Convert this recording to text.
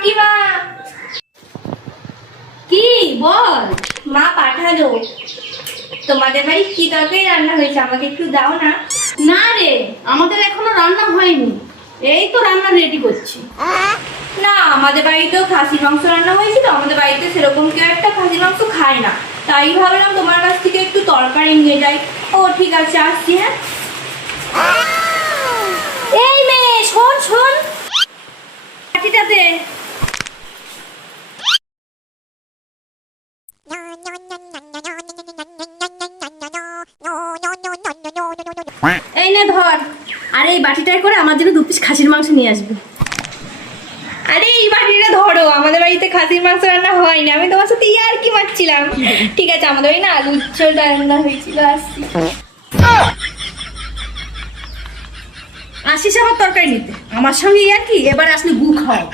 কাকিমা। কি বল? মা পাঠালো। তোমাদের বাড়ি কি তরকারি রান্না হয়েছে, আমাকে একটু দাও না। না রে, আমাদের এখনো রান্না হয়নি, এই তো রান্না রেডি করছি। না, আমাদের বাড়িতেও খাসির মাংস রান্না হয়েছিল। আমাদের বাড়িতে সেরকম কেউ একটা খাসির মাংস খায় না, তাই ভাবলাম তোমার কাছ থেকে একটু তরকারি নিয়ে যাই। ও ঠিক আছে, আসছি। হ্যাঁ, এই মেয়ে, শোন শোন, বাটিটাতে। এই নে ধর, আর এই বাটিটায় করে আমার জন্য 2 পিস খাসির মাংস নিয়ে আসবি। আরে এই বাটিটা ধরো, আমাদের বাড়িতে খাসির মাংস রান্না হয়নি, আমি তোমার সাথে আর কি মারছিলাম। ঠিক আছে, আমাদের বাড়ি না আলুর ঝোল রান্না হয়েছিল। আসছি। আসিস আবার তরকারি নিতে আমার সঙ্গে, আর কি এবার আসলে গু খাওয়াবো।